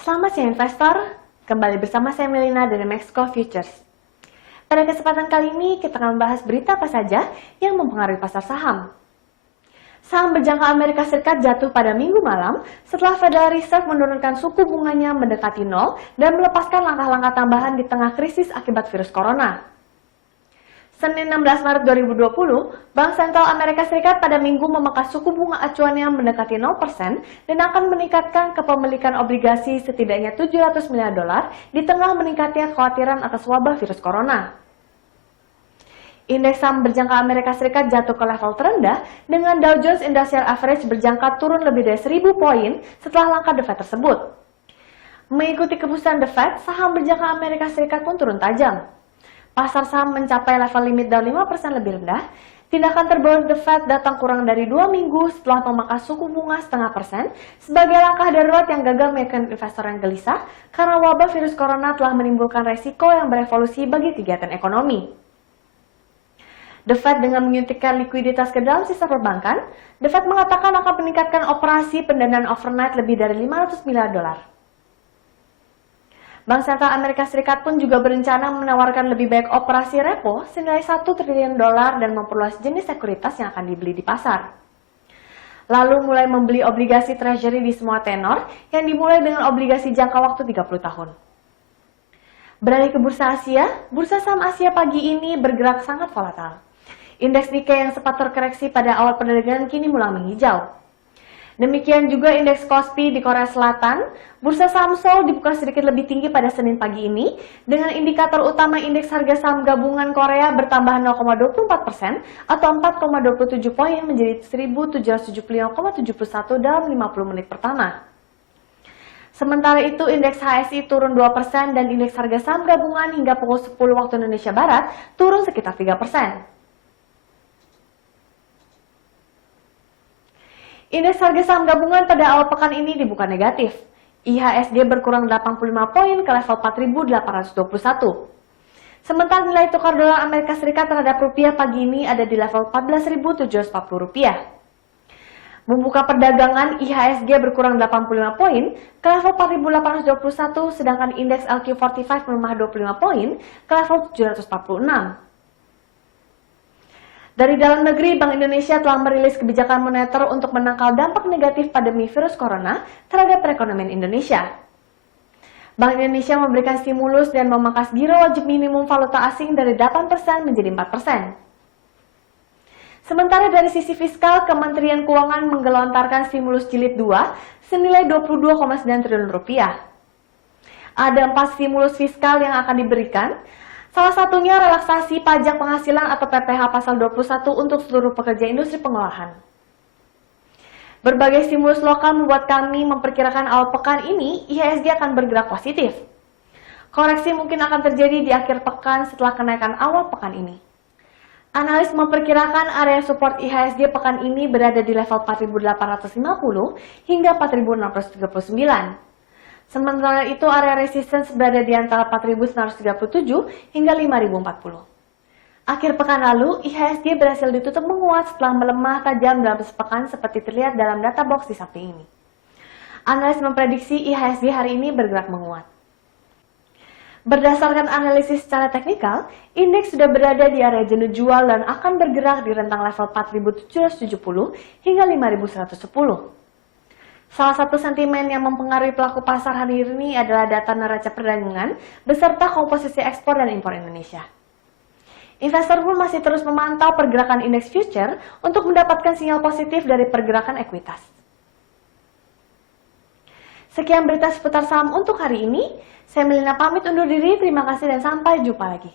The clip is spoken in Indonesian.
Selamat siang investor, kembali bersama saya Melina dari Mexico Futures. Pada kesempatan kali ini kita akan membahas berita apa saja yang mempengaruhi pasar saham. Saham berjangka Amerika Serikat jatuh pada Minggu malam setelah Federal Reserve menurunkan suku bunganya mendekati nol dan melepaskan langkah-langkah tambahan di tengah krisis akibat virus corona. Senin 16 Maret 2020, Bank Sentral Amerika Serikat pada Minggu memangkas suku bunga acuannya mendekati 0% dan akan meningkatkan kepemilikan obligasi setidaknya 700 miliar dolar di tengah meningkatnya kekhawatiran atas wabah virus corona. Indeks saham berjangka Amerika Serikat jatuh ke level terendah dengan Dow Jones Industrial Average berjangka turun lebih dari 1.000 poin setelah langkah The Fed tersebut. Mengikuti keputusan The Fed, saham berjangka Amerika Serikat pun turun tajam. Pasar saham mencapai level limit down 5% lebih rendah. Tindakan terbaru The Fed datang kurang dari 2 minggu setelah memangkas suku bunga 0,5% sebagai langkah darurat yang gagal meyakinkan investor yang gelisah karena wabah virus corona telah menimbulkan resiko yang berevolusi bagi kegiatan ekonomi. The Fed dengan menyuntikkan likuiditas ke dalam sistem perbankan, The Fed mengatakan akan meningkatkan operasi pendanaan overnight lebih dari 500 miliar dolar. Bank Sentral Amerika Serikat pun juga berencana menawarkan lebih baik operasi repo senilai 1 triliun dolar dan memperluas jenis sekuritas yang akan dibeli di pasar. Lalu mulai membeli obligasi treasury di semua tenor yang dimulai dengan obligasi jangka waktu 30 tahun. Beralih ke bursa saham Asia pagi ini bergerak sangat volatile. Indeks Nikkei yang sempat terkoreksi pada awal perdagangan kini mulai menghijau. Demikian juga indeks Kospi di Korea Selatan, bursa saham Seoul dibuka sedikit lebih tinggi pada Senin pagi ini, dengan indikator utama indeks harga saham gabungan Korea bertambah 0,24% atau 4,27 poin menjadi 1.775,71 dalam 50 menit pertama. Sementara itu, indeks HSI turun 2% dan indeks harga saham gabungan hingga pukul 10 waktu Indonesia Barat turun sekitar 3%. Indeks harga saham gabungan pada awal pekan ini dibuka negatif. IHSG berkurang 85 poin ke level 4.821. Sementara nilai tukar dolar Amerika Serikat terhadap rupiah pagi ini ada di level 14.740 rupiah. Membuka perdagangan, IHSG berkurang 85 poin ke level 4.821, sedangkan indeks LQ45 melemah 25 poin ke level 746. Dari dalam negeri, Bank Indonesia telah merilis kebijakan moneter untuk menangkal dampak negatif pandemi virus corona terhadap perekonomian Indonesia. Bank Indonesia memberikan stimulus dan memangkas giro wajib minimum valuta asing dari 8% menjadi 4%. Sementara dari sisi fiskal, Kementerian Keuangan menggelontarkan stimulus jilid 2 senilai 22,9 triliun rupiah. Ada 4 stimulus fiskal yang akan diberikan. Salah satunya relaksasi pajak penghasilan atau PPh pasal 21 untuk seluruh pekerja industri pengolahan. Berbagai stimulus lokal membuat kami memperkirakan awal pekan ini IHSG akan bergerak positif. Koreksi mungkin akan terjadi di akhir pekan setelah kenaikan awal pekan ini. Analis memperkirakan area support IHSG pekan ini berada di level 4.850 hingga 4.639. Sementara itu, area resistance berada di antara 4.937 hingga 5.040. Akhir pekan lalu, IHSG berhasil ditutup menguat setelah melemah tajam dalam sepekan seperti terlihat dalam data box di samping ini. Analis memprediksi IHSG hari ini bergerak menguat. Berdasarkan analisis secara teknikal, indeks sudah berada di area jenuh jual dan akan bergerak di rentang level 4.770 hingga 5.110. Salah satu sentimen yang mempengaruhi pelaku pasar hari ini adalah data neraca perdagangan beserta komposisi ekspor dan impor Indonesia. Investor pun masih terus memantau pergerakan indeks future untuk mendapatkan sinyal positif dari pergerakan ekuitas. Sekian berita seputar saham untuk hari ini. Saya Melina pamit undur diri, terima kasih dan sampai jumpa lagi.